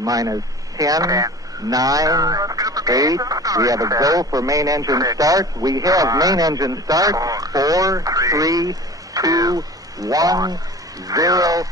T-minus 10, 9, 8. We have a go for main engine start. We have main engine start. 4, 3, 2, 1, 0.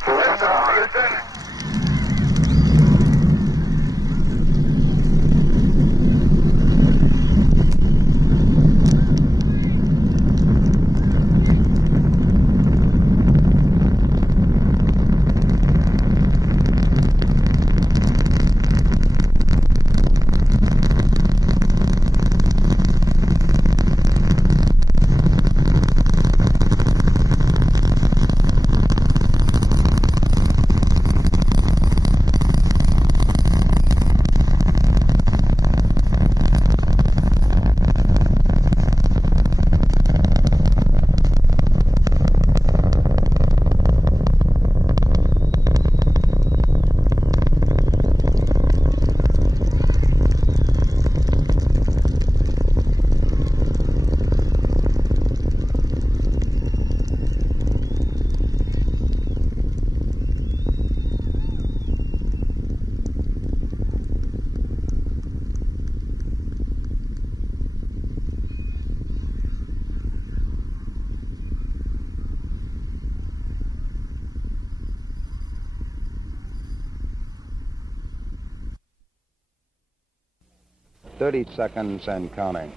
Seconds and counting.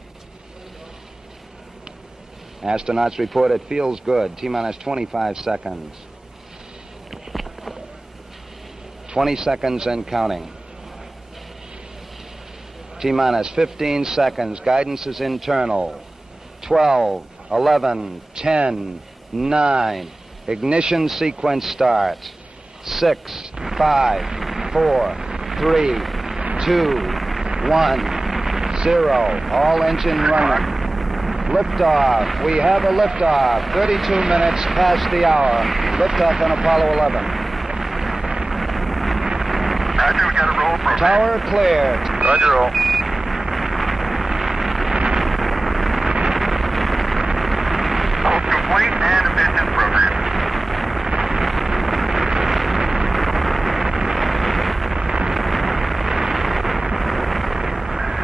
Astronauts report it feels good. T-minus 25 seconds. 20 seconds and counting. T-minus 15 seconds. Guidance is internal. 12, 11, 10, 9. Ignition sequence starts. 6, 5, 4, 3, 2, 1. 0. All engine running. Liftoff. We have a liftoff. 32 minutes past the hour. Liftoff on Apollo 11. Roger, we got a roll program. Tower cleared. Roger, roll. Complete and efficient program.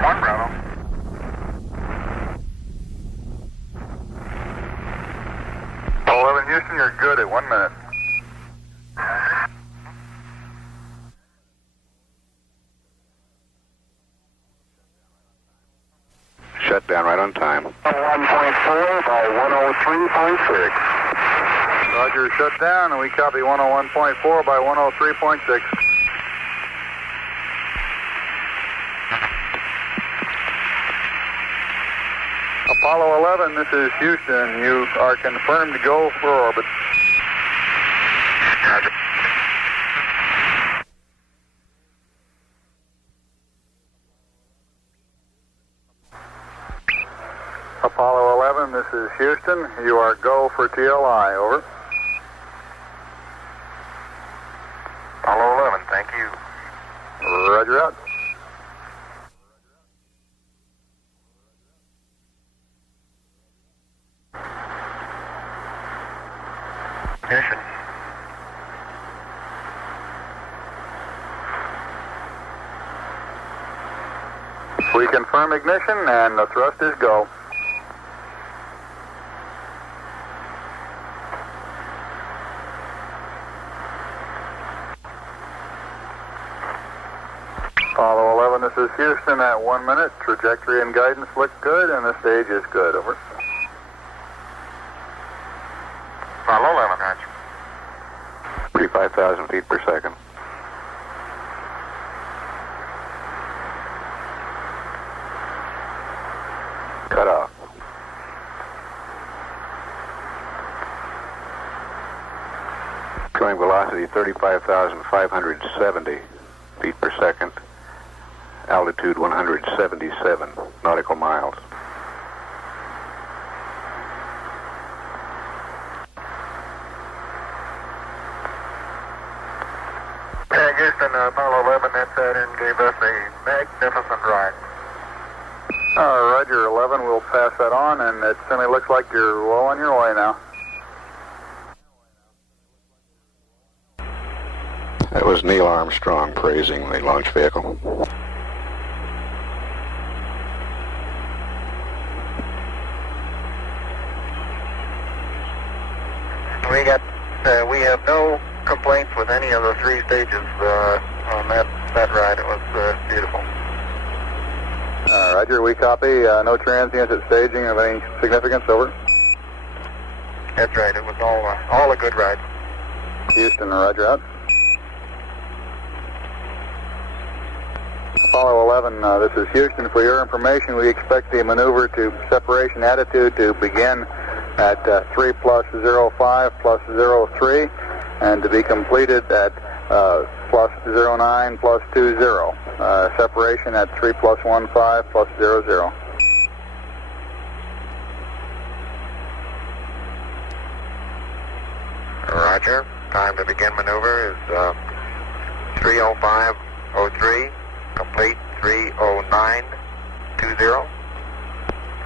One Bravo. Houston, you're good at 1 minute. Shut down right on time. 1.4 by 103.6. Roger, shut down, and we copy 101.4 by 103.6. Apollo 11, this is Houston. You are confirmed to go for orbit. Roger. Apollo 11, this is Houston. You are go for TLI, over. Apollo 11, thank you. Roger out. Ignition. We confirm ignition, and the thrust is go. Apollo 11, this is Houston at 1 minute. Trajectory and guidance look good, and the stage is good, over. Apollo 11, Roger. 35,000 feet per second. Cut off. Showing velocity 35,570 feet per second. Altitude 177 nautical miles. Houston, Apollo 11, that Saturn gave us a magnificent ride. Roger, 11, we'll pass that on, and it certainly looks like you're well on your way now. That was Neil Armstrong praising the launch vehicle. We have no complaints with any of the 3 stages on that ride. It was beautiful. Roger, we copy. No transients at staging of any significance, over. That's right. It was all a good ride. Houston, roger out. Apollo 11, this is Houston. For your information, we expect the maneuver to separation attitude to begin at 3 plus 05 plus 03 and to be completed at plus 09 plus 20. Separation at 3 plus 15 plus 00. Roger. Time to begin maneuver is 3:05:03. Complete 3:09:20.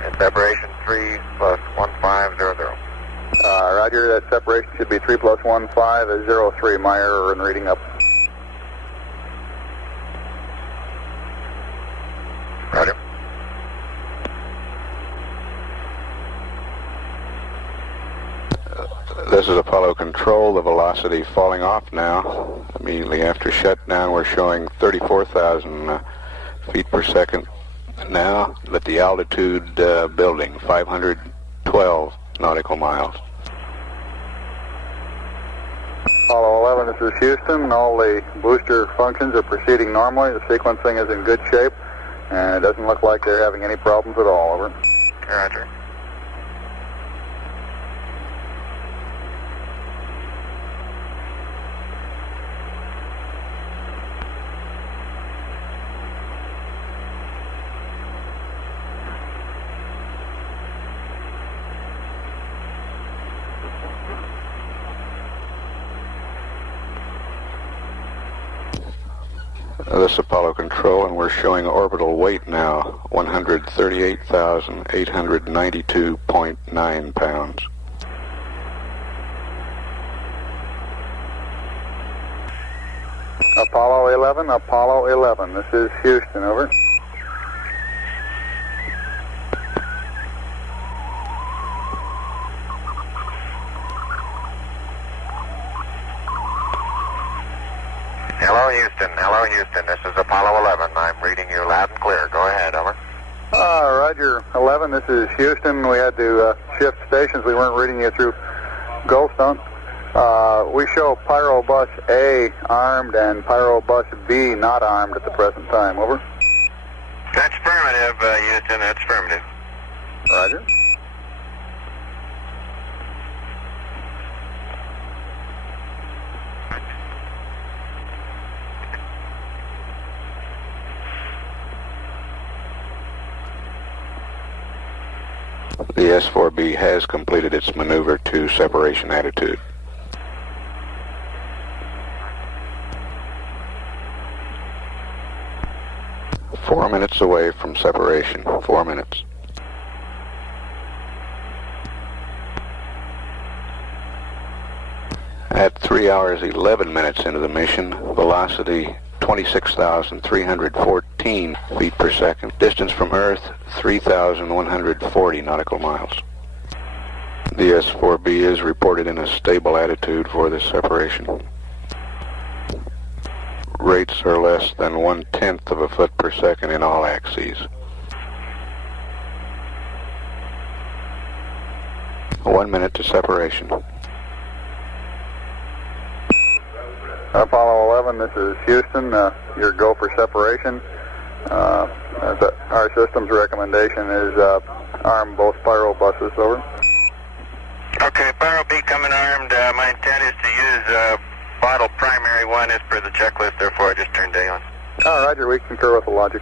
And separation 3 plus 15:00. Roger, that separation should be 3 plus 15 is 03. My error in reading up. Roger. This is Apollo Control. The velocity falling off now. Immediately after shutdown, we're showing 34,000 feet per second now. At the altitude building, 512 nautical miles. Apollo 11, this is Houston. All the booster functions are proceeding normally. The sequencing is in good shape, and it doesn't look like they're having any problems at all. Over. Roger. This is Apollo Control, and we're showing orbital weight now, 138,892.9 pounds. Apollo 11, this is Houston, over. Hello, Houston. This is Apollo 11. I'm reading you loud and clear. Go ahead, over. Roger, 11, this is Houston. We had to shift stations. We weren't reading you through Goldstone. We show Pyrobus A armed and Pyrobus B not armed at the present time. Over. That's affirmative, Houston. That's affirmative. Roger. The S-4B has completed its maneuver to separation attitude. Four minutes away from separation. 4 minutes. At 3 hours 11 minutes into the mission, velocity 26,314 feet per second. Distance from Earth, 3,140 nautical miles. The S-4B is reported in a stable attitude for this separation. Rates are less than 1/10 of a foot per second in all axes. 1 minute to separation. Apollo 11, this is Houston. Your go for separation. Our system's recommendation is arm both Pyrobuses, over. Okay, Pyro B coming armed. My intent is to use bottle primary 1 as per the checklist, therefore I just turned day on. Roger, we concur with the logic.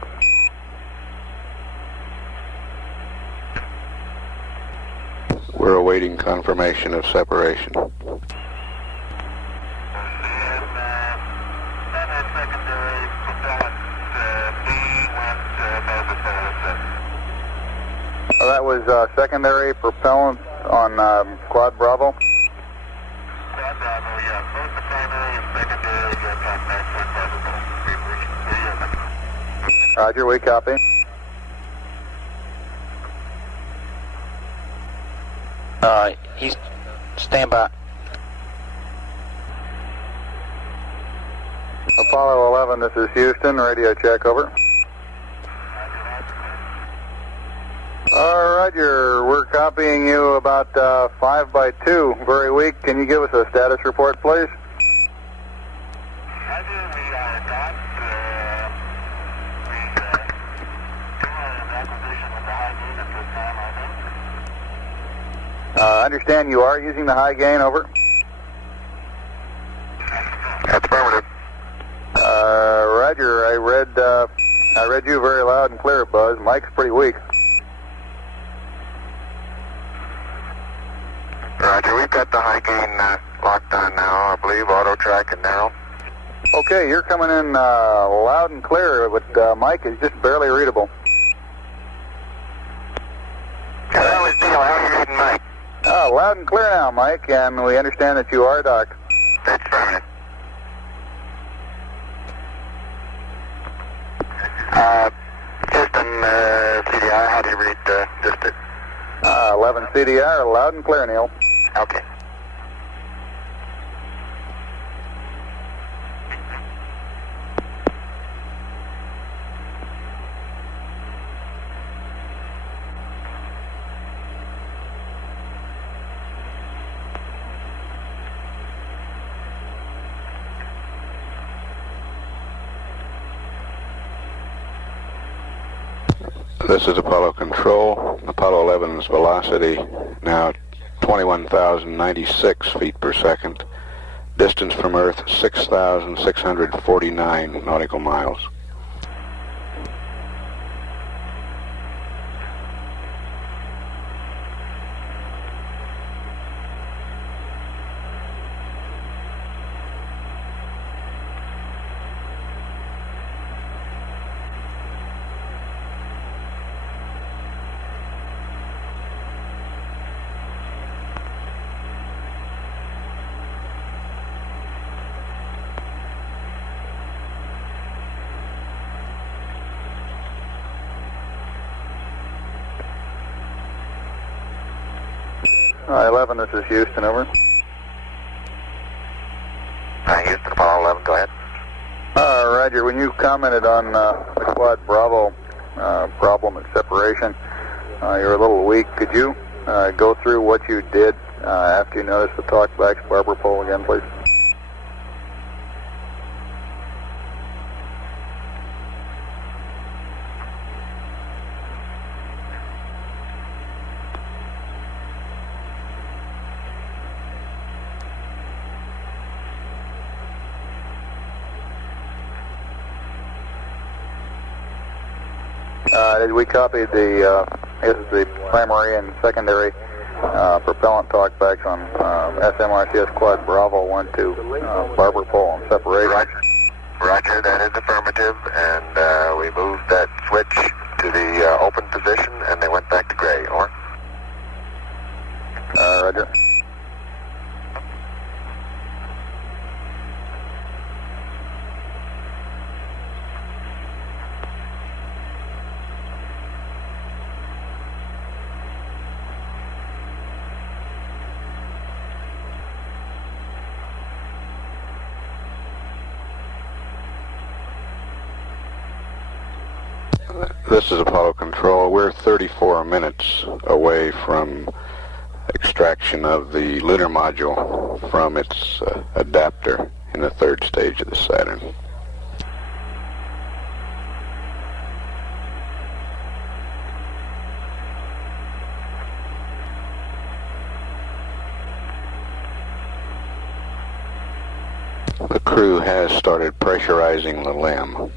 We're awaiting confirmation of separation. That was secondary propellant on Quad Bravo. Quad Bravo, yeah. Both the primary and secondary are Roger, we copy. He's stand by. Apollo 11, this is Houston. Radio check, over. Roger, we're copying you about 5 by 2, very weak. Can you give us a status report, please? I understand you are using the high gain, over. That's affirmative. Roger, I read you very loud and clear, Buzz. Mike's pretty weak. Roger, we've got the high gain locked on now, I believe, auto track and narrow. Okay, you're coming in loud and clear, but Mike is just barely readable. That was Neil. How are you reading, Mike? Loud and clear now, Mike, and we understand that you are docked. That's affirmative. System CDR, how do you read distance? 11 CDR, loud and clear, Neil. Okay. This is Apollo Control. Apollo 11's velocity now 21,096 feet per second. Distance from Earth 6,649 nautical miles. Hi, 11, this is Houston, over. Hi, Houston, Apollo 11, go ahead. Roger, when you commented on the Quad Bravo problem at separation, you're a little weak. Could you go through what you did after you noticed the talkback's barber pole again, please? We copied the primary and secondary propellant talkbacks on SMRCS Quad Bravo 1-2 barber pole and separation. Roger, that is affirmative, and we moved that switch to the open position, and they went back to gray. Over. Roger. This is Apollo Control. We're 34 minutes away from extraction of the lunar module from its adapter in the third stage of the Saturn. The crew has started pressurizing the LEM.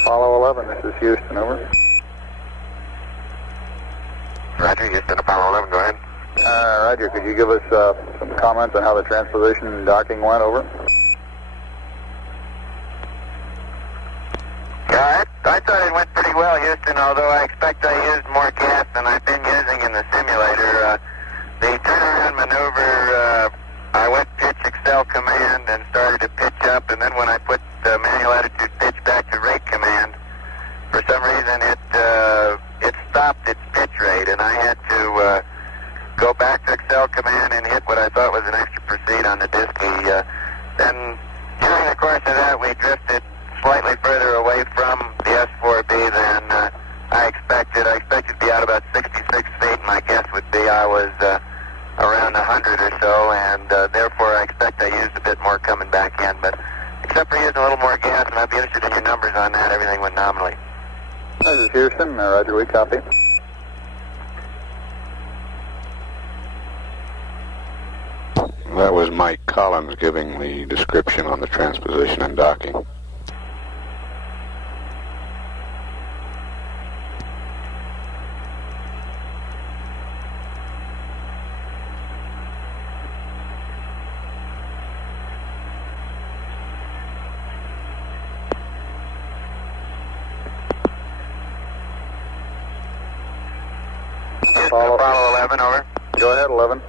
Apollo 11, this is Houston, over. Roger, Houston, Apollo 11, go ahead. Roger, could you give us some comments on how the transposition and docking went, over? Yeah, I thought it went pretty well, Houston, although I expect I used more gas than I've been using in the simulator. The turnaround maneuver, I went pitch accel command and started to pitch up, and then when I put the manual attitude pitch back to rate command, for some reason it stopped its pitch rate, and I had to go back to accel command and hit what I thought was an extra proceed on the diskey. Then during the course of that, we drifted slightly further away from the S4B than I expected. I expected to be out about 66 feet. My guess would be I was around 100 or so, and therefore I expect I used a bit more coming back in. But except for using a little more gas, and I'd be interested in your numbers on that, everything went nominally. This is Houston. Roger, we copy. That was Mike Collins giving the description on the transposition and docking. Apollo 11, over. Go ahead, 11.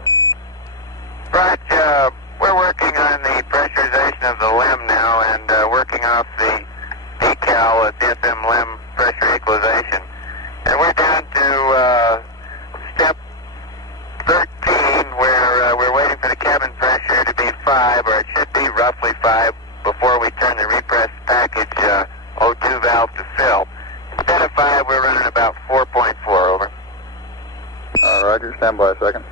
Raj, we're working on the pressurization of the LEM now and working off the decal DSM LEM pressure equalization. And we're down to step 13 where we're waiting for the cabin pressure to be 5, or it should be roughly 5, before we turn the repress package O2 valve to fill. Instead of 5, we're running about 4.4, over. Roger, stand by a second.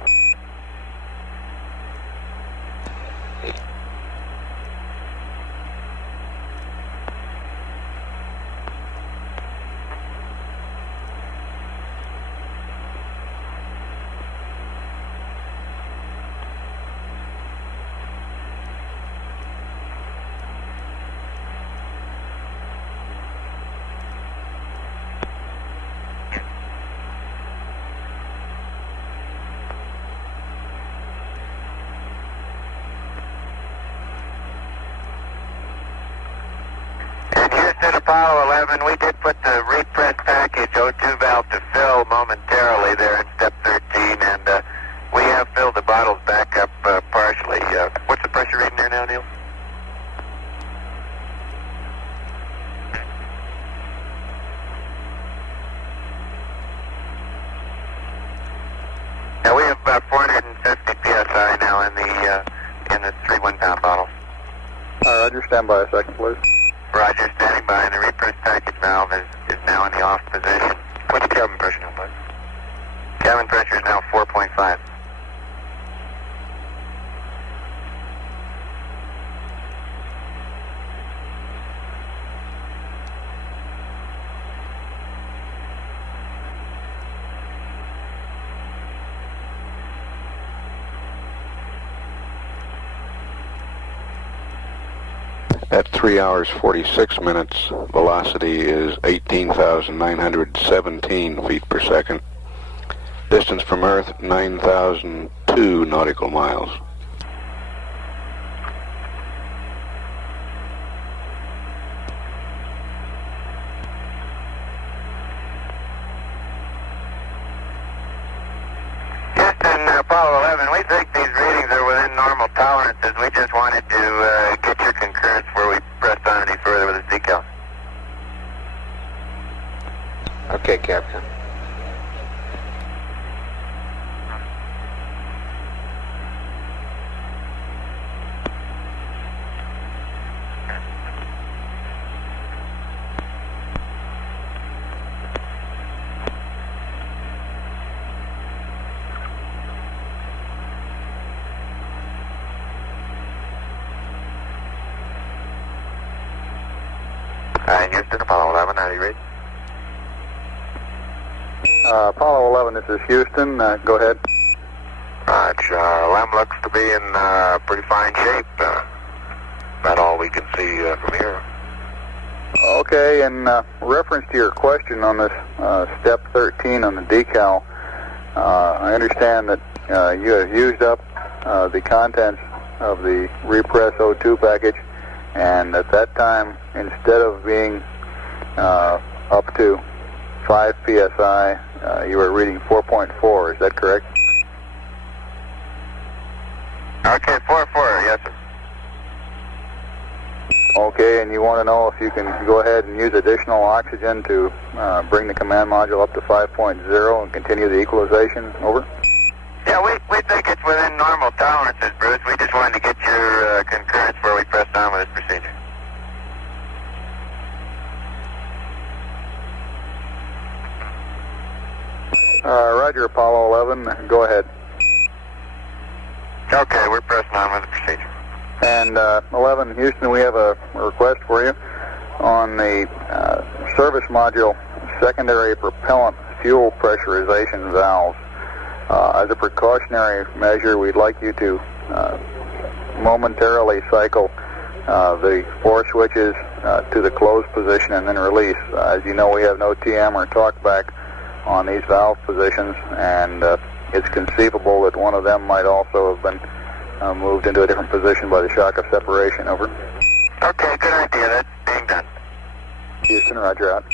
Apollo 11, we did put the repress package O2 valve to fill momentarily there in step 13, and we have filled the bottles back up partially. What's the pressure reading there now, Neil? Now we have about 450 psi now in the 3 1-pound bottles. Roger, stand by a second, please. Roger, standing by, and the repress package valve is now in the off position. What's the cabin pressure now, bud? Cabin pressure is now 4.5. At 3 hours 46 minutes, velocity is 18,917 feet per second. Distance from Earth, 9,002 nautical miles. Houston, Apollo 11, we think these readings are within normal tolerances. We just wanted to get your concurrence before we pressed on any further with this decal. Okay, Captain. Houston, Apollo 11, how do you read? Apollo 11, this is Houston. Go ahead. Raj, LEM looks to be in pretty fine shape. About all we can see from here. Okay, in reference to your question on this step 13 on the decal, I understand that you have used up the contents of the repress O2 package, and at that time, instead of being up to 5 psi. You were reading 4.4, is that correct? Okay, 4-4, yes, sir. Okay, and you want to know if you can go ahead and use additional oxygen to bring the command module up to 5.0 and continue the equalization? Over. Yeah, we think it's within normal tolerances, Bruce. We just wanted to get your concurrence before we pressed on with this procedure. Roger, Apollo 11, go ahead. Okay, we're pressing on with the procedure. And 11, Houston, we have a request for you on the service module secondary propellant fuel pressurization valves. As a precautionary measure, we'd like you to momentarily cycle the 4 switches to the closed position and then release. As you know, we have no TM or talkback on these valve positions, and it's conceivable that one of them might also have been moved into a different position by the shock of separation. Over. Okay, good idea. That's being done. Houston, roger out.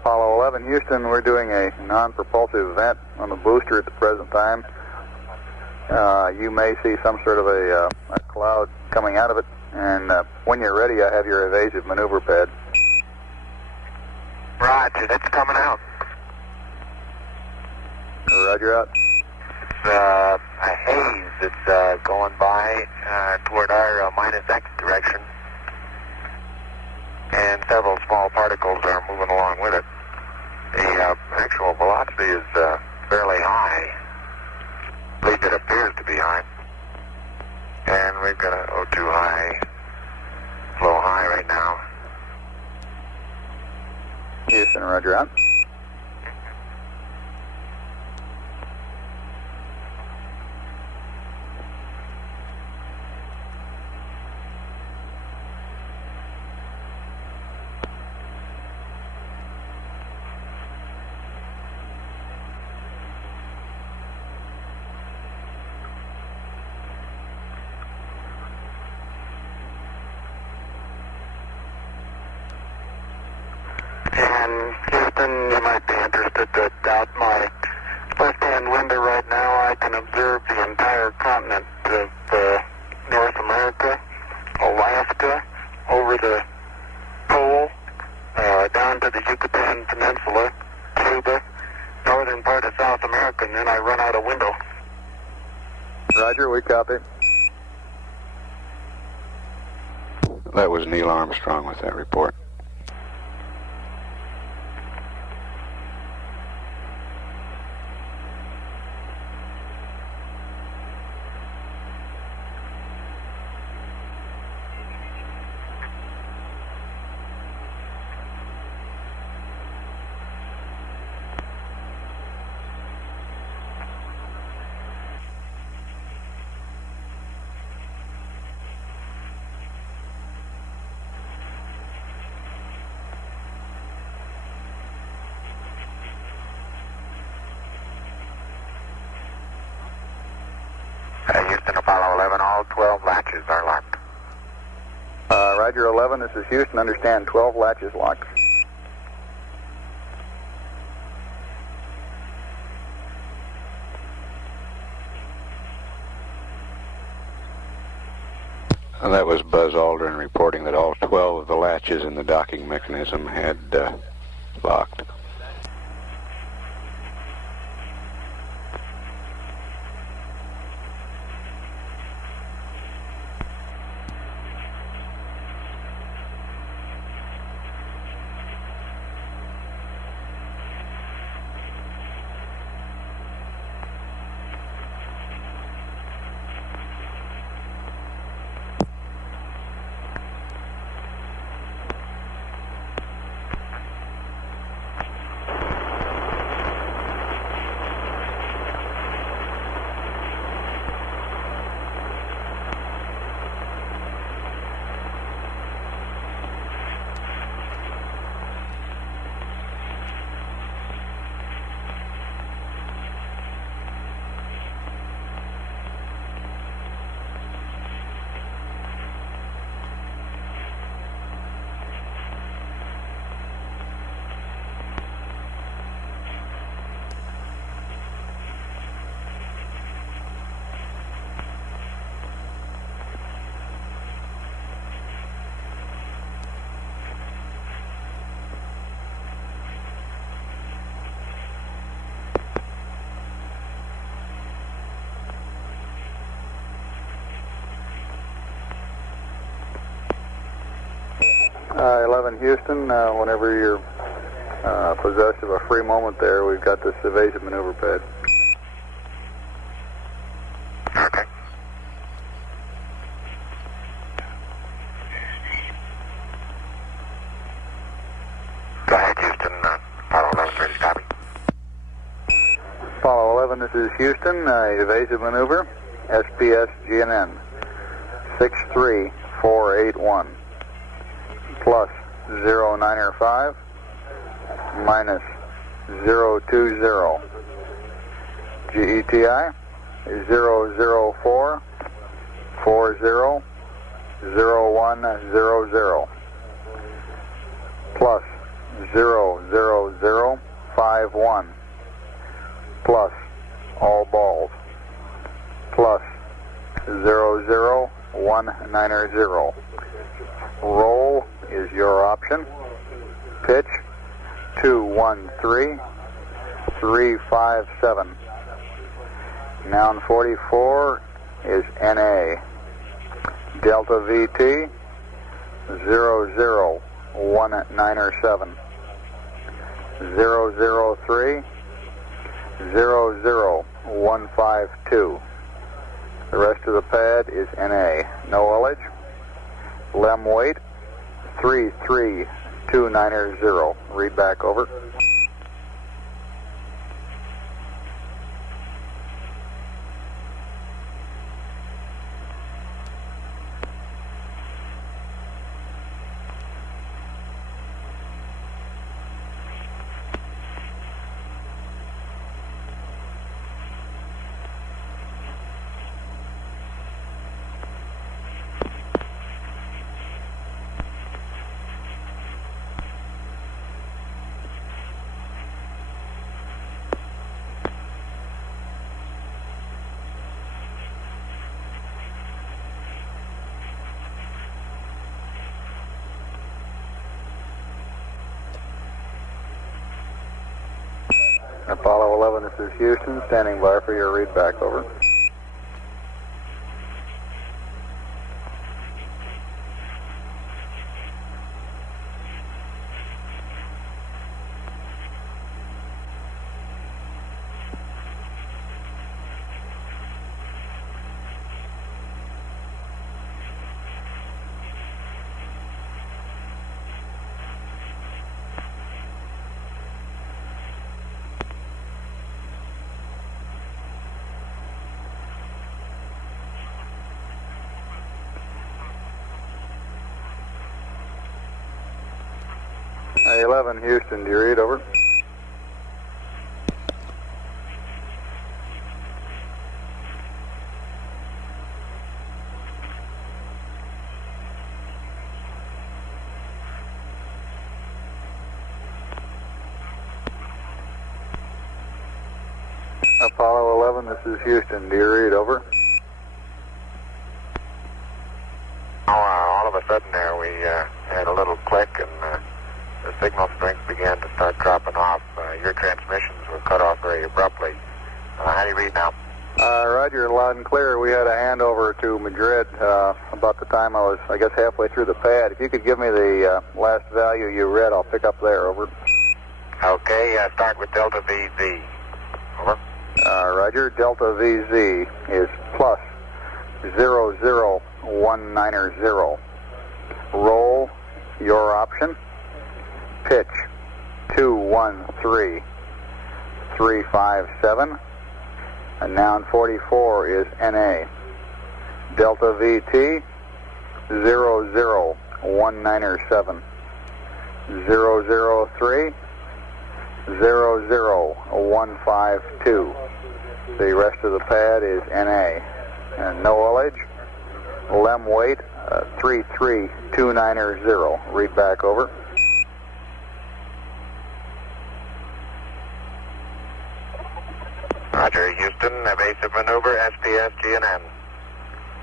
Apollo 11, Houston, we're doing a non-propulsive vent on the booster at the present time. You may see some sort of a cloud coming out of it, and when you're ready, I have your evasive maneuver pad. Roger, that's coming out. Roger out. It's a haze that's going by toward our minus X direction, and several small particles are moving along with it. The actual velocity is fairly high. At least it appears to be high. And we've got an O2 high, low high right now. Houston, roger out. And Houston, you might be interested to out my left-hand window right now. I can observe the entire continent of North America, Alaska, over the pole, down to the Yucatan Peninsula, Cuba, northern part of South America, and then I run out a window. Roger, we copy. That was Neil Armstrong with that report. Houston, Apollo 11, all 12 latches are locked. Roger 11, this is Houston, understand 12 latches locked. That was Buzz Aldrin reporting that all 12 of the latches in the docking mechanism had locked. 11 Houston, whenever you're possessed of a free moment there, we've got this evasive maneuver pad. Okay. Go ahead, Houston. Apollo 11, ready to copy. Apollo 11, this is Houston, evasive maneuver, SPS GNN, 63481, plus 095, minus 020, GETI, 004, 40, 0100, plus 00051, plus all balls, plus 00190. Roll is your option. Pitch 213357. Noun 44 is NA. Delta VT 00197. 003 00152. The rest of the pad is NA. No ullage. Lem weight 33290. Read back over. Apollo 11, this is Houston, standing by for your read back, over. Hey, 11 Houston, do you read, over? Apollo 11, this is Houston, do you read, over? All of a sudden there we had a little click and the signal strength began to start dropping off. Your transmissions were cut off very abruptly. How do you read now? Roger, loud and clear. We had a handover to Madrid about the time I was, I guess, halfway through the pad. If you could give me the last value you read, I'll pick up there, over. Okay, start with Delta VZ. Over. Roger, Delta VZ is plus 00190. Roll, your option. Pitch 213357. And noun 44 is NA. Delta VT 00197. 003 00152. The rest of the pad is NA. And no ullage. Lem weight 33290. Read back, over. Roger, Houston, evasive maneuver, SPS GNN.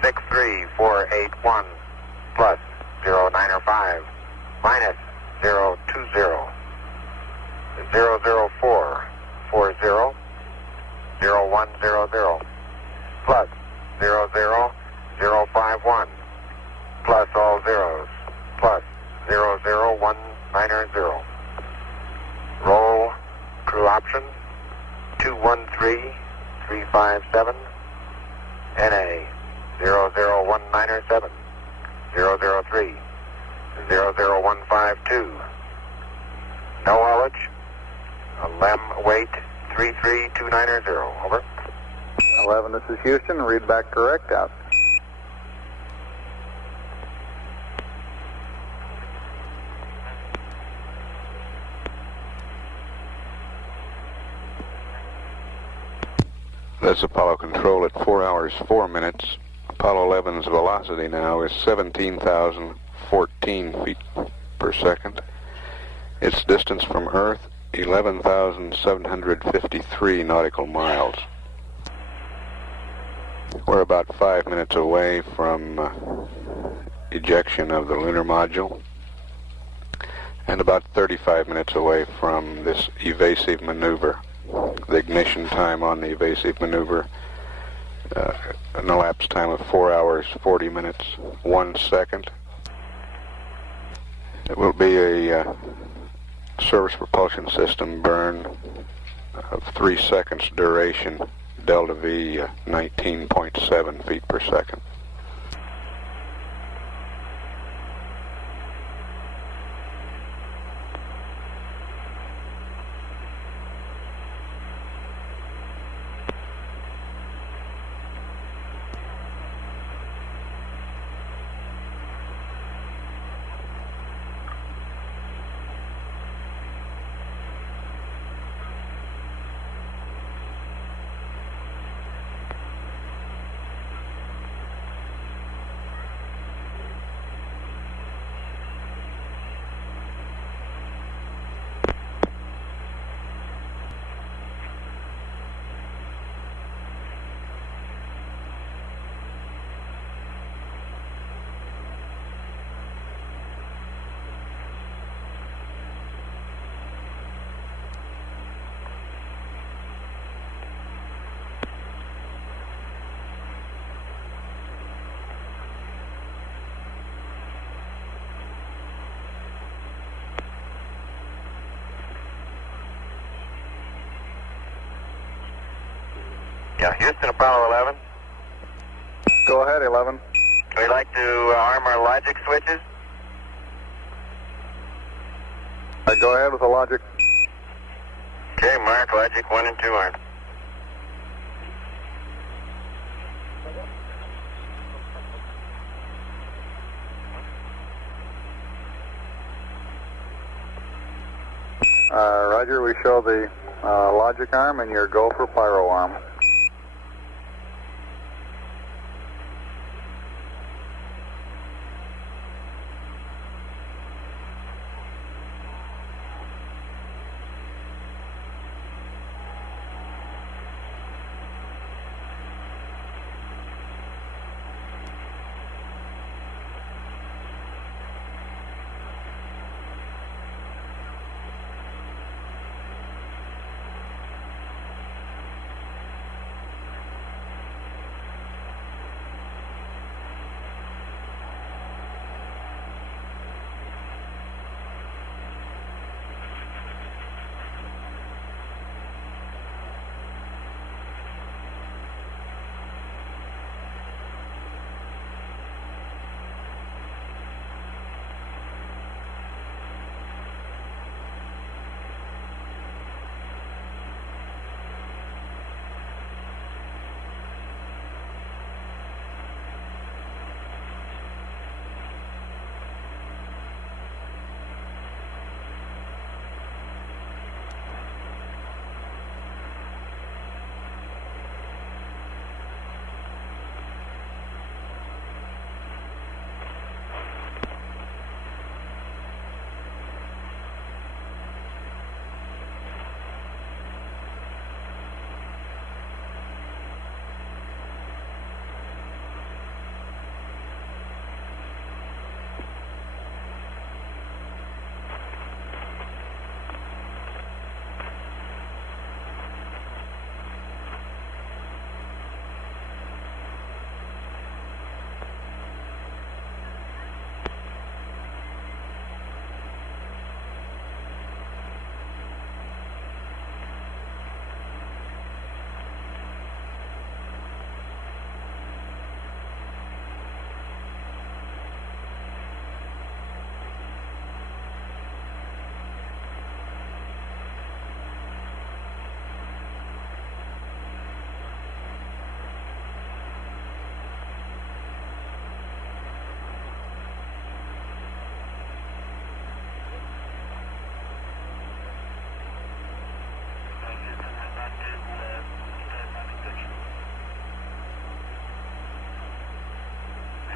63481 plus 095 minus 020 004 40 0100 plus 00051 plus all zeros plus 00190. Roll crew option 213357 NA 00197 003 00152. No haulage. LEM weight 33290. Over. 11, this is Houston. Read back correct. Out. That's Apollo Control at 4 hours 4 minutes. Apollo 11's velocity now is 17,014 feet per second. Its distance from Earth, 11,753 nautical miles. We're about 5 minutes away from ejection of the lunar module, and about 35 minutes away from this evasive maneuver. The ignition time on the evasive maneuver, an elapsed time of 4 hours, 40 minutes, 1 second. It will be a service propulsion system burn of 3 seconds duration, delta V 19.7 feet per second. Yeah, Houston, Apollo 11. Go ahead, 11. We'd like to arm our logic switches. Go ahead with the logic. Okay, mark logic 1 and 2 armed. Roger, we show the logic arm and your go for pyro arm.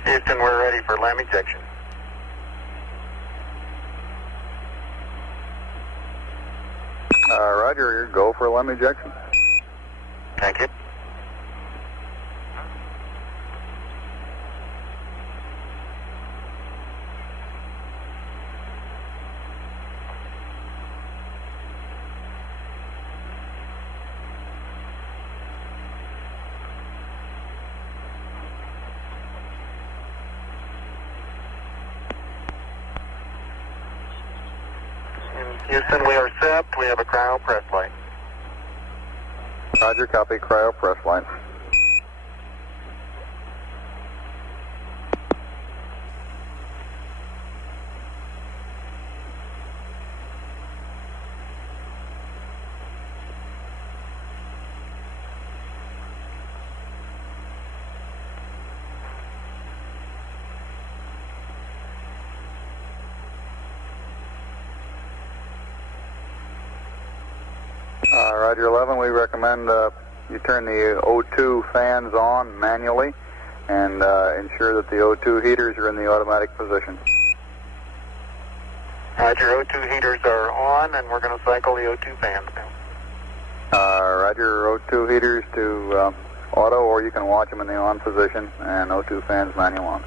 Houston, we're ready for LAM ejection. Roger, go for LEM ejection. Thank you. Houston, we are set. We have a cryo press light. Roger, copy, cryo press line. Roger 11, we recommend you turn the O2 fans on manually and ensure that the O2 heaters are in the automatic position. Roger, O2 heaters are on, and we're going to cycle the O2 fans now. Roger, O2 heaters to auto, or you can watch them in the on position, and O2 fans manual on.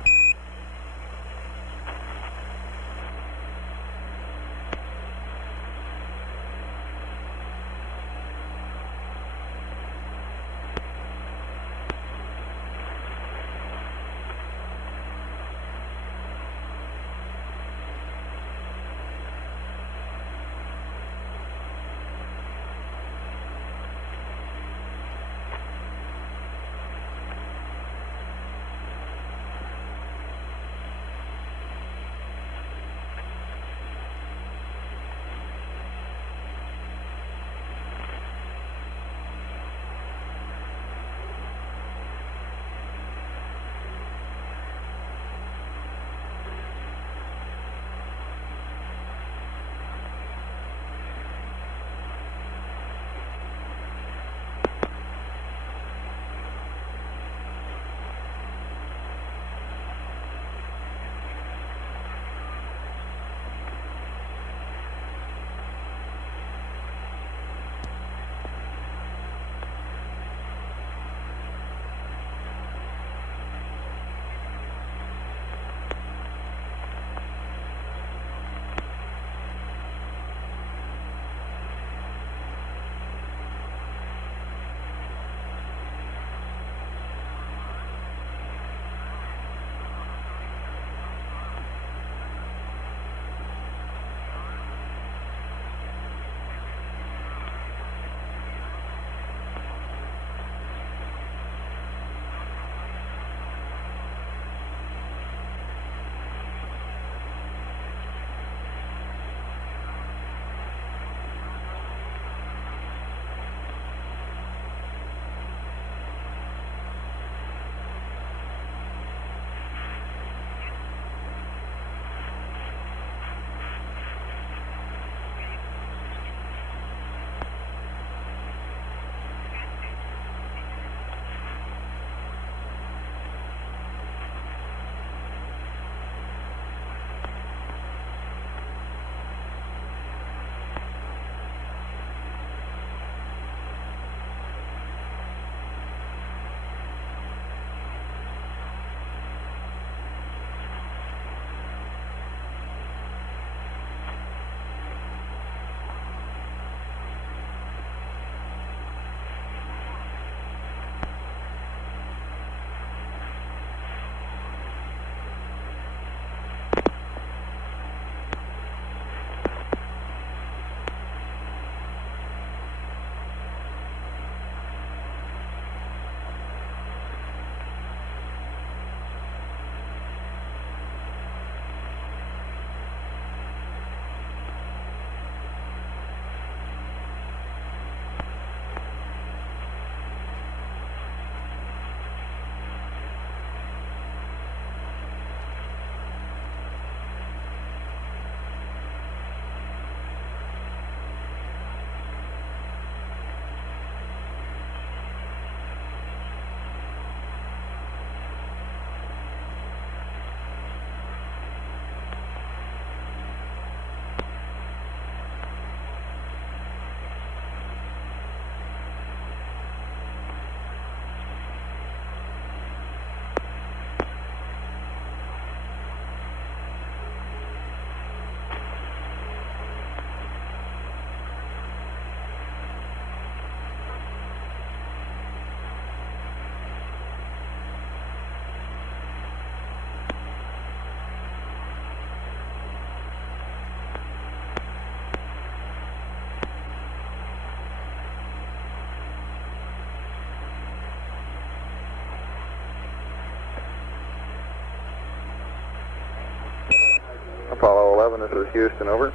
Apollo 11, this is Houston, over.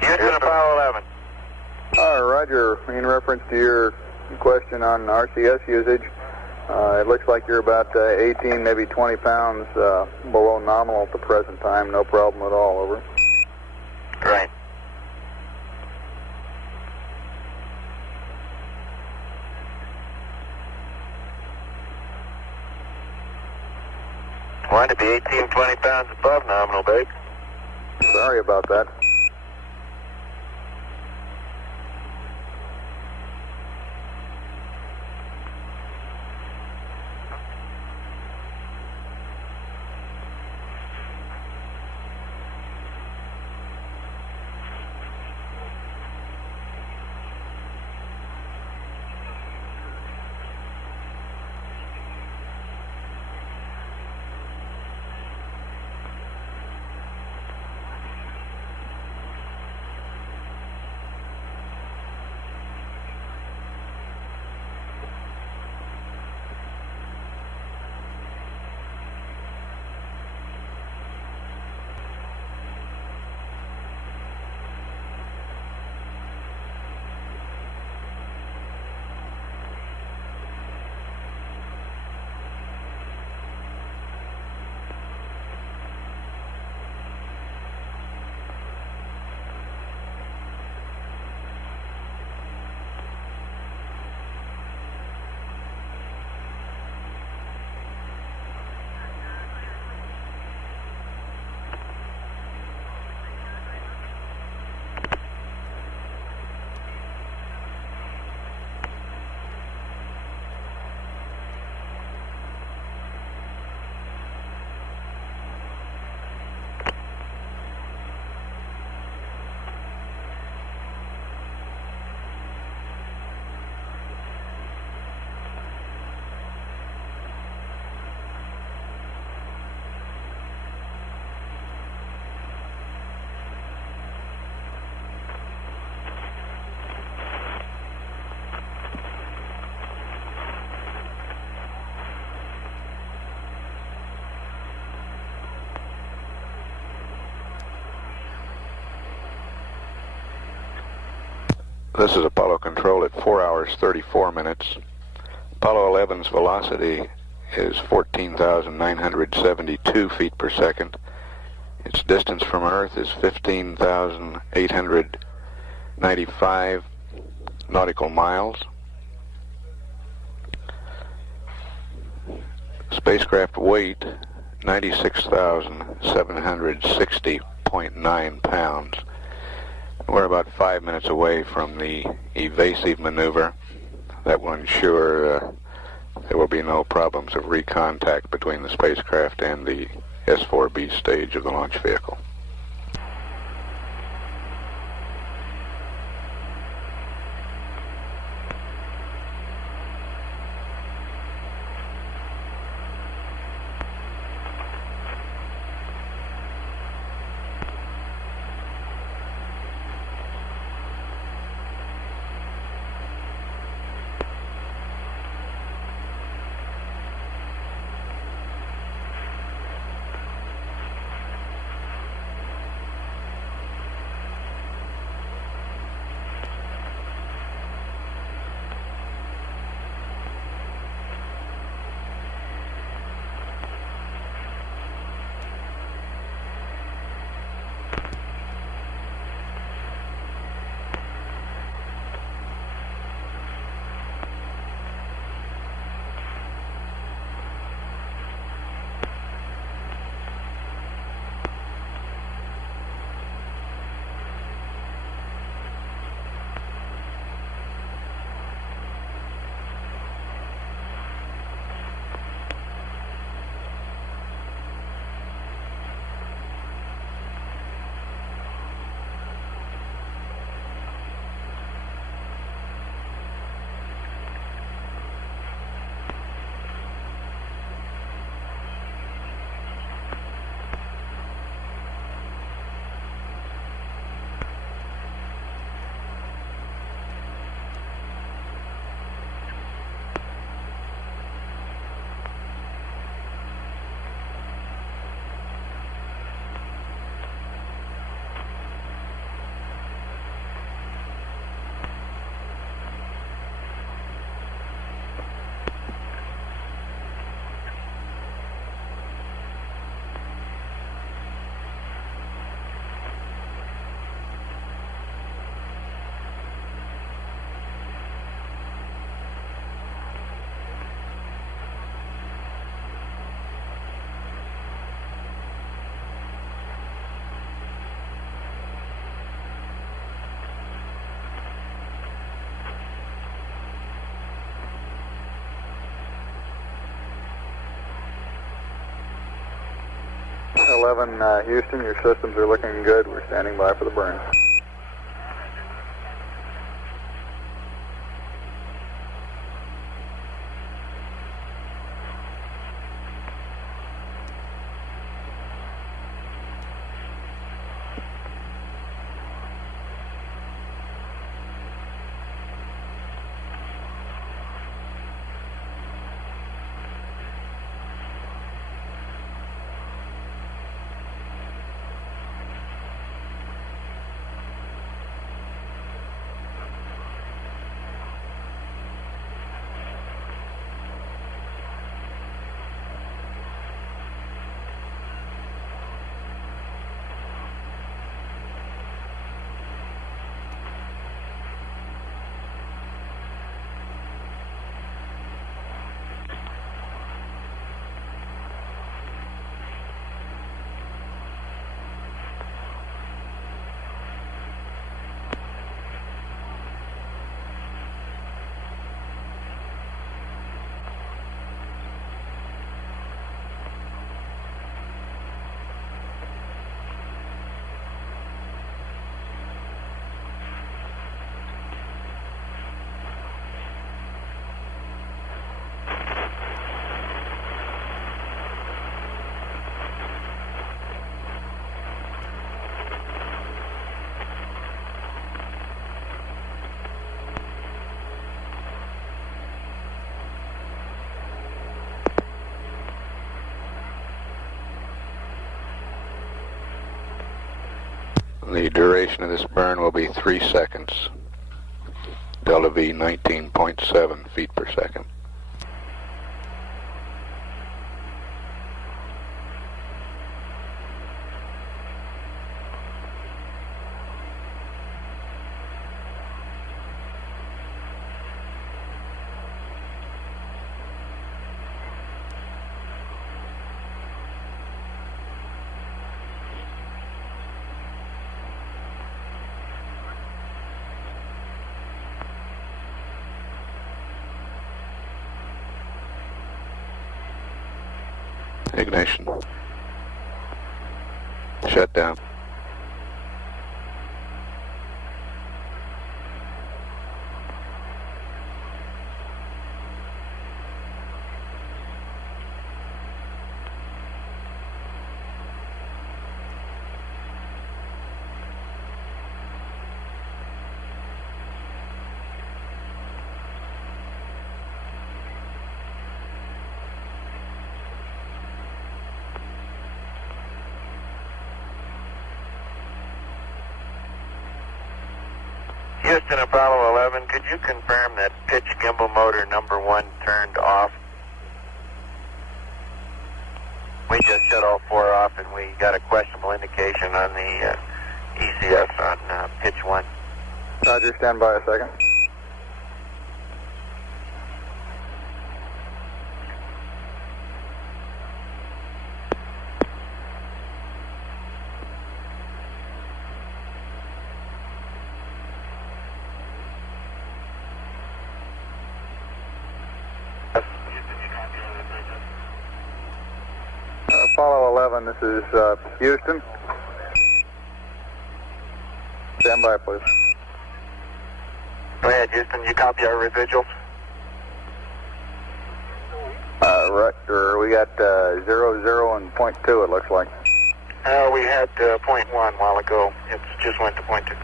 Houston, Apollo 11. Roger. In reference to your question on RCS usage, it looks like you're about 18, maybe 20 pounds below nominal at the present time. No problem at all, over. Right. Want to be 18, 20 pounds above nominal, babe. Sorry about that. This is Apollo Control at 4 hours 34 minutes. Apollo 11's velocity is 14,972 feet per second. Its distance from Earth is 15,895 nautical miles. Spacecraft weight, 96,760.9 pounds. We're about 5 minutes away from the evasive maneuver that will ensure there will be no problems of recontact between the spacecraft and the S-4B stage of the launch vehicle. 11, Houston, your systems are looking good. We're standing by for the burn. The duration of this burn will be 3 seconds. Delta V 19.7 feet per second. Ignition. Shut down. Houston, Apollo 11, could you confirm that pitch gimbal motor number 1 turned off? We just shut all 4 off and we got a questionable indication on the ECS on pitch 1. Roger, stand by a second. Apollo 11, this is Houston. Stand by, please. Go ahead, Houston. You copy our residuals? Right, we got 00 and .2, it looks like. We had .1 a while ago. It just went to .2.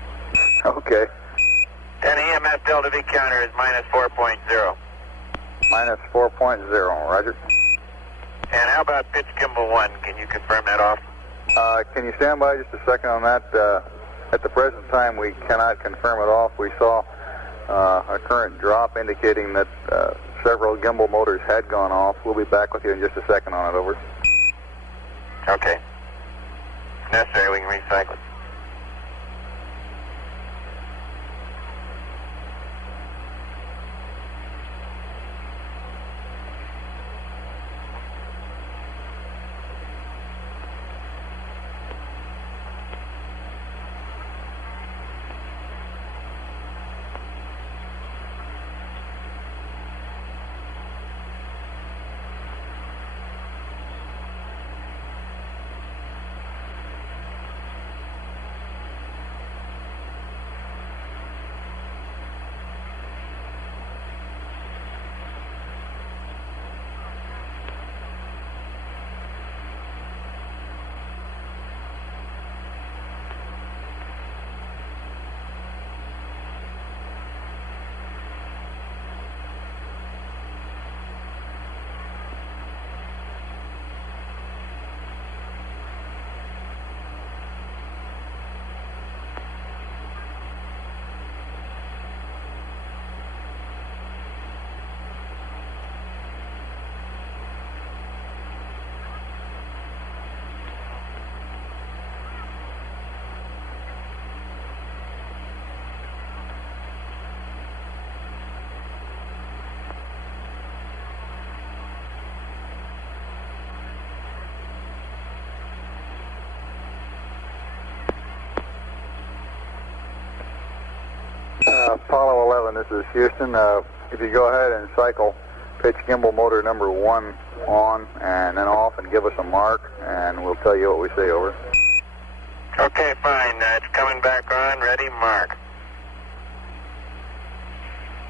Okay. And EMS Delta V counter is minus 4.0. Minus 4.0, roger. And how about pitch gimbal 1? Can you confirm that off? Can you stand by just a second on that? At the present time, we cannot confirm it off. We saw a current drop indicating that several gimbal motors had gone off. We'll be back with you in just a second on it, over. Okay. If necessary, we can recycle it. Apollo 11, this is Houston. If you go ahead and cycle pitch gimbal motor number 1 on and then off and give us a mark, and we'll tell you what we say, over. Okay, fine. It's coming back on. Ready, mark.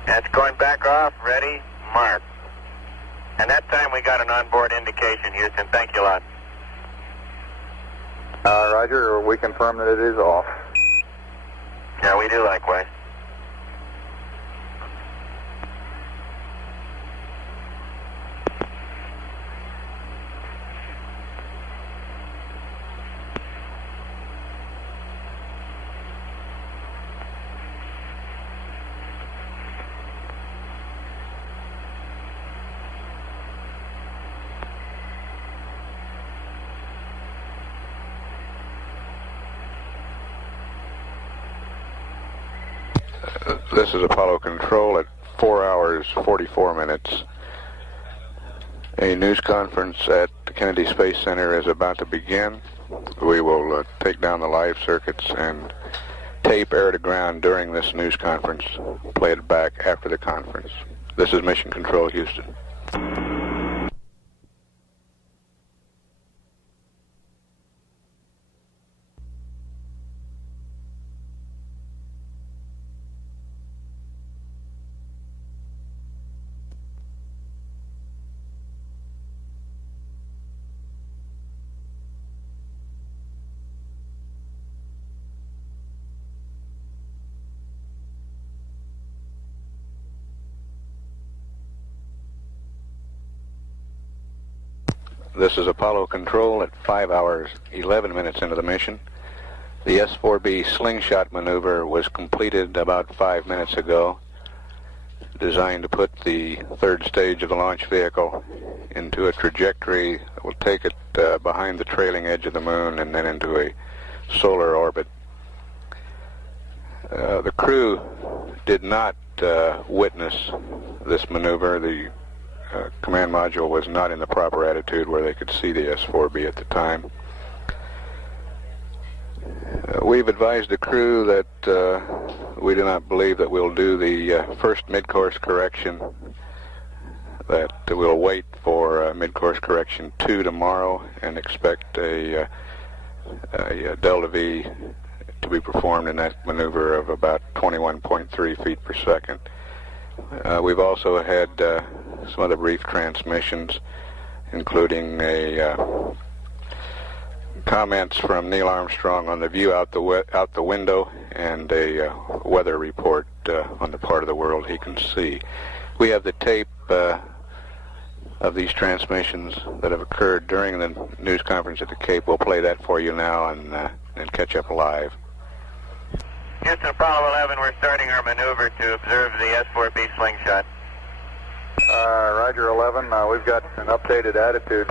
That's going back off. Ready, mark. And that time we got an onboard indication, Houston. Thank you a lot. Roger, we confirm that it is off. Yeah, we do likewise. This is Apollo Control at 4 hours, 44 minutes. A news conference at the Kennedy Space Center is about to begin. We will take down the live circuits and tape air to ground during this news conference, play it back after the conference. This is Mission Control, Houston. This is Apollo Control at 5 hours, 11 minutes into the mission. The S-4B slingshot maneuver was completed about 5 minutes ago, designed to put the third stage of the launch vehicle into a trajectory that will take it behind the trailing edge of the moon and then into a solar orbit. The crew did not witness this maneuver. The command module was not in the proper attitude where they could see the S-4B at the time. We've advised the crew that we do not believe that we'll do the first mid-course correction, that we'll wait for mid-course correction 2 tomorrow and expect a delta V to be performed in that maneuver of about 21.3 feet per second. We've also had some other brief transmissions, including comments from Neil Armstrong on the view out the window and a weather report on the part of the world he can see. We have the tape of these transmissions that have occurred during the news conference at the Cape. We'll play that for you now and catch up live. Houston, Apollo 11, we're starting our maneuver to observe the S-4B slingshot. Roger 11, we've got an updated attitude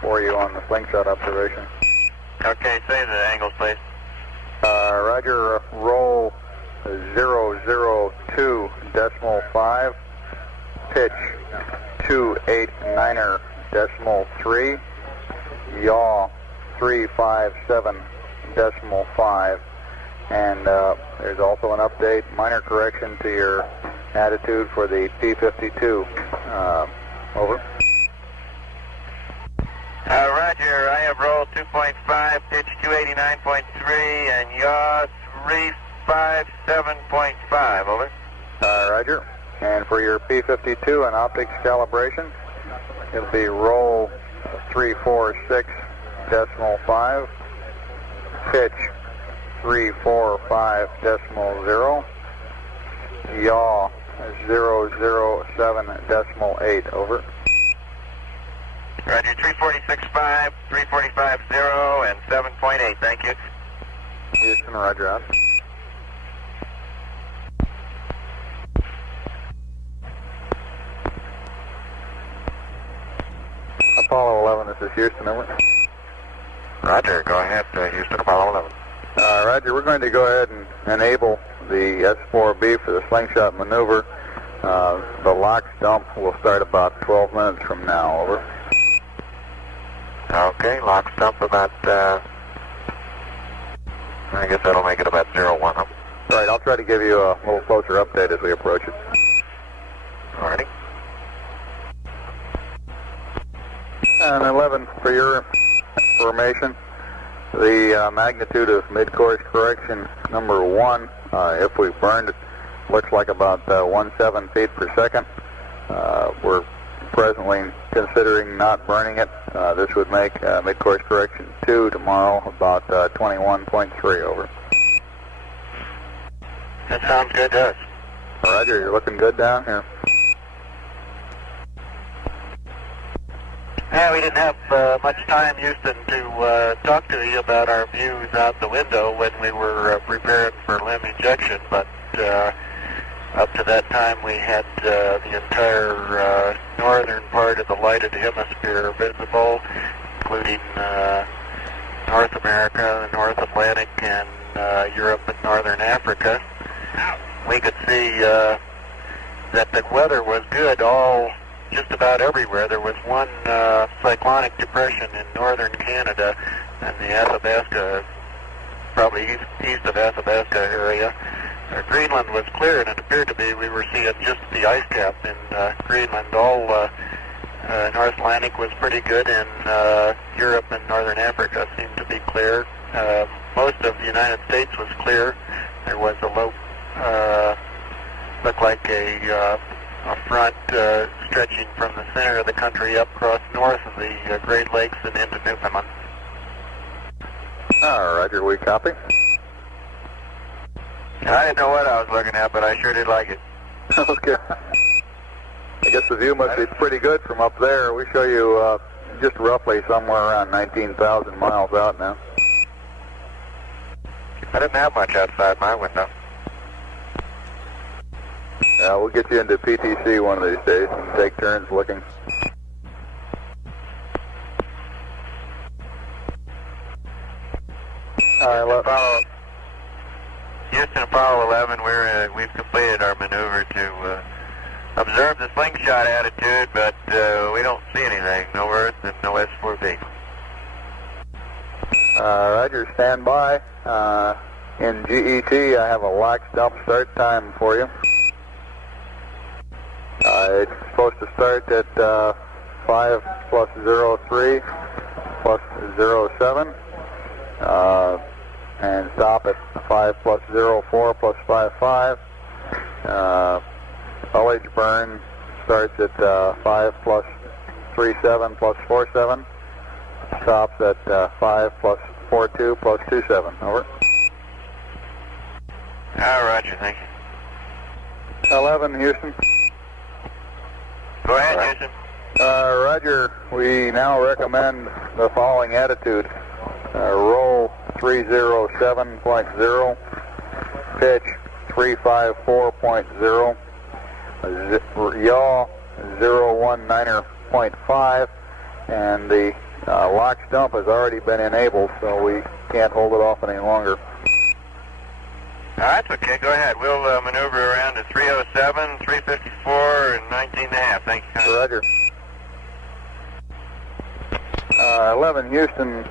for you on the slingshot observation. Okay, say the angles, please. Roger, roll 002.5, pitch 289.3, yaw 357.5, and there's also an update, minor correction to your attitude for the P-52. Over. Roger, I have roll 2.5, pitch 289.3, and yaw 357.5. Over. Roger. And for your P-52 and optics calibration, it'll be roll 346.5, pitch 345.0, yaw 007.8. Over. Roger, 346.5, 345.0, and 7.8. Thank you. Houston, roger out. Apollo 11, this is Houston, over. Roger, go ahead, Houston, Apollo 11. Roger, we're going to go ahead and enable the S-4B for the slingshot maneuver. The LOX dump will start about 12 minutes from now, over. Okay, LOX dump about, I guess that'll make it about 01. Right, I'll try to give you a little closer update as we approach it. Alrighty. And 11, for your information, the magnitude of mid-course correction number 1, if we burned it, looks like about 17 feet per second. We're presently considering not burning it. This would make mid-course correction 2 tomorrow about 21.3 over. That sounds good to us. Roger, you're looking good down here. Yeah, we didn't have much time, Houston, to talk to you about our views out the window when we were preparing for limb ejection, but up to that time we had the entire northern part of the lighted hemisphere visible, including North America, the North Atlantic, and Europe and Northern Africa. We could see that the weather was good just about everywhere. There was one cyclonic depression in northern Canada and the Athabasca, probably east of Athabasca area. Greenland was clear, and it appeared to be we were seeing just the ice cap in Greenland. All North Atlantic was pretty good, and Europe and Northern Africa seemed to be clear. Most of the United States was clear. There was a low, looked like a front stretching from the center of the country up across north of the Great Lakes and into Newfoundland. Roger, we copy. I didn't know what I was looking at, but I sure did like it. Okay. I guess the view must be pretty good from up there. We show you just roughly somewhere around 19,000 miles out now. I didn't have much outside my window. We'll get you into PTC one of these days and take turns looking. Houston, Apollo 11, we've completed our maneuver to observe the slingshot attitude, but we don't see anything. No Earth and no S4B. Roger, stand by. In GET, I have a lock stop start time for you. It's supposed to start at 5 plus 03 plus 07 and stop at 5 plus 04 plus 55. Ullage burn starts at 5 plus 37 plus 47. Stops at 5 plus 42 plus 27. Over. Roger, thank you. 11, Houston. Go ahead, Houston. Roger, we now recommend the following attitude. Roll 307.0, pitch 354.0, yaw 019.5, and the lock stump has already been enabled, so we can't hold it off any longer. That's okay, go ahead. We'll maneuver around to 307, 354, and 19.5. Thank you. Roger. 11, Houston.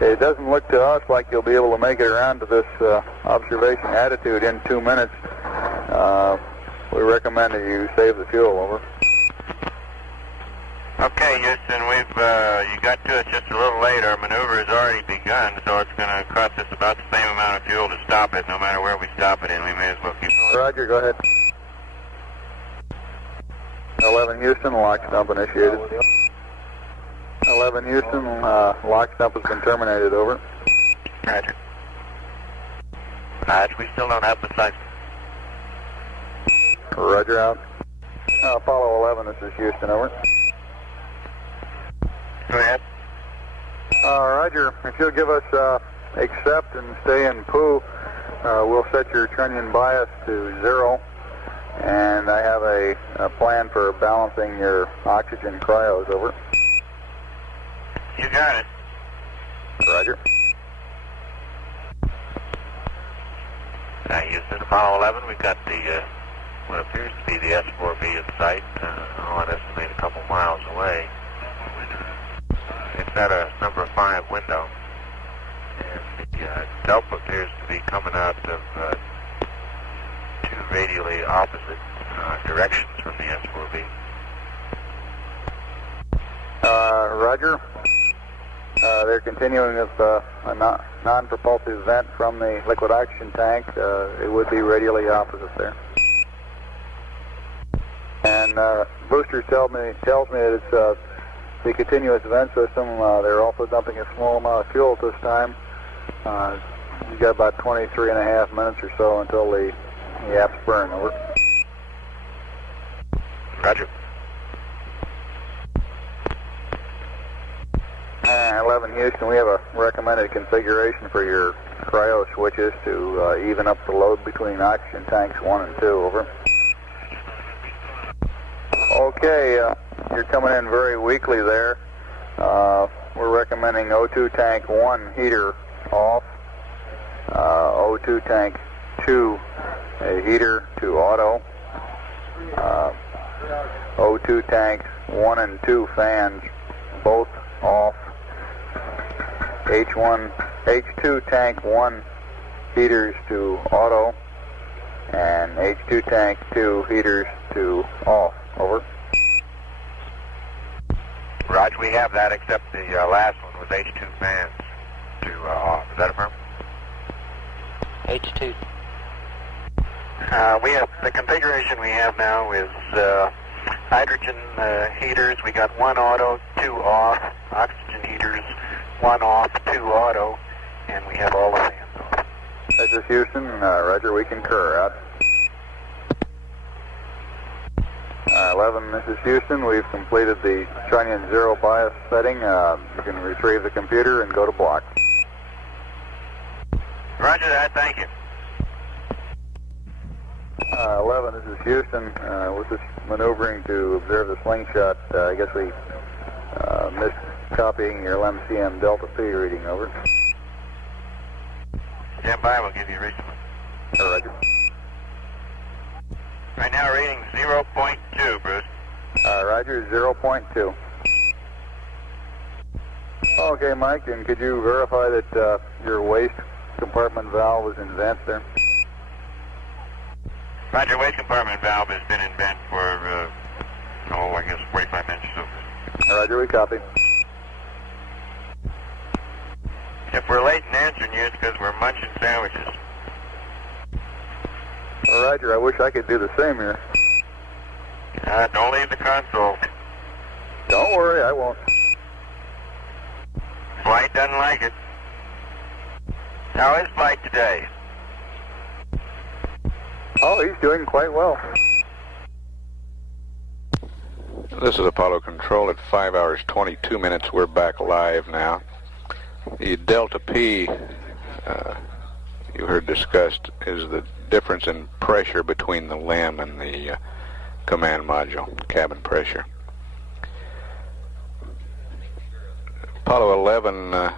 It doesn't look to us like you'll be able to make it around to this observation attitude in 2 minutes. We recommend that you save the fuel. Over. Okay, Houston, you got to us just a little late. Our maneuver has already begun, so it's going to cost us about the same amount of fuel to stop it. No matter where we stop it in, we may as well keep going. Roger, go ahead. 11, Houston, lock stump initiated. 11, Houston, lock stump has been terminated. Over. Roger. Roger, we still don't have the sight. Roger, out. Apollo 11, this is Houston. Over. Go ahead. Roger, if you'll give us accept and stay in POO, we'll set your trunnion bias to 0, and I have a plan for balancing your oxygen cryos. Over. You got it. Roger. Houston, Apollo 11, we've got the what appears to be the S4B in sight. I'd estimate a couple miles away. It's at a number 5 window, and the Delta appears to be coming out of two radially opposite directions from the S4B. Roger. They're continuing with a non-propulsive vent from the liquid oxygen tank. It would be radially opposite there. And booster tells me that it's the continuous vent system. They're also dumping a small amount of fuel at this time. You've got about 23 and a half minutes or so until the apps burn. Over. Roger. 11 Houston, we have a recommended configuration for your cryo switches to even up the load between oxygen tanks 1 and 2. Over. Okay, you're coming in very weakly there. We're recommending O2 tank 1 heater off, O2 tank 2 a heater to auto, O2 tanks 1 and 2 fans both off, H2 tank 1 heaters to auto, and H2 tank 2 heaters to off. Over. Roger, we have that, except the last one was H2 fans to off. Is that affirmed? H2. We have the configuration we have now is hydrogen heaters. We got 1 auto, 2 off. Oxygen heaters, 1 off, 2 auto, and we have all the fans off. This is Houston. Roger, we concur. Out. 11, this is Houston. We've completed the Cheyenne zero bias setting. You can retrieve the computer and go to block. Roger that, thank you. 11, this is Houston. We're just maneuvering to observe the slingshot. I guess we missed copying your LMCM Delta P reading. Over. Stand by, we'll give you a reading. Roger. Right now, reading 0.2, Bruce. Roger, 0.2. Okay, Mike, and could you verify that your waste compartment valve is in vent there? Roger, waste compartment valve has been in vent for, I guess 45 minutes or so. Roger, we copy. If we're late in answering you, it's because we're munching sandwiches. Roger, I wish I could do the same here. Don't leave the console. Don't worry, I won't. Flight doesn't like it. How is flight today? Oh, he's doing quite well. This is Apollo Control at 5 hours 22 minutes. We're back live now. The Delta P you heard discussed is the difference in pressure between the LEM and the command module, cabin pressure. Apollo 11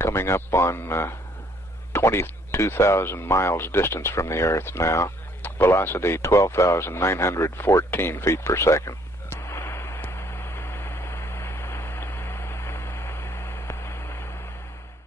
coming up on 22,000 miles distance from the Earth now. Velocity 12,914 feet per second.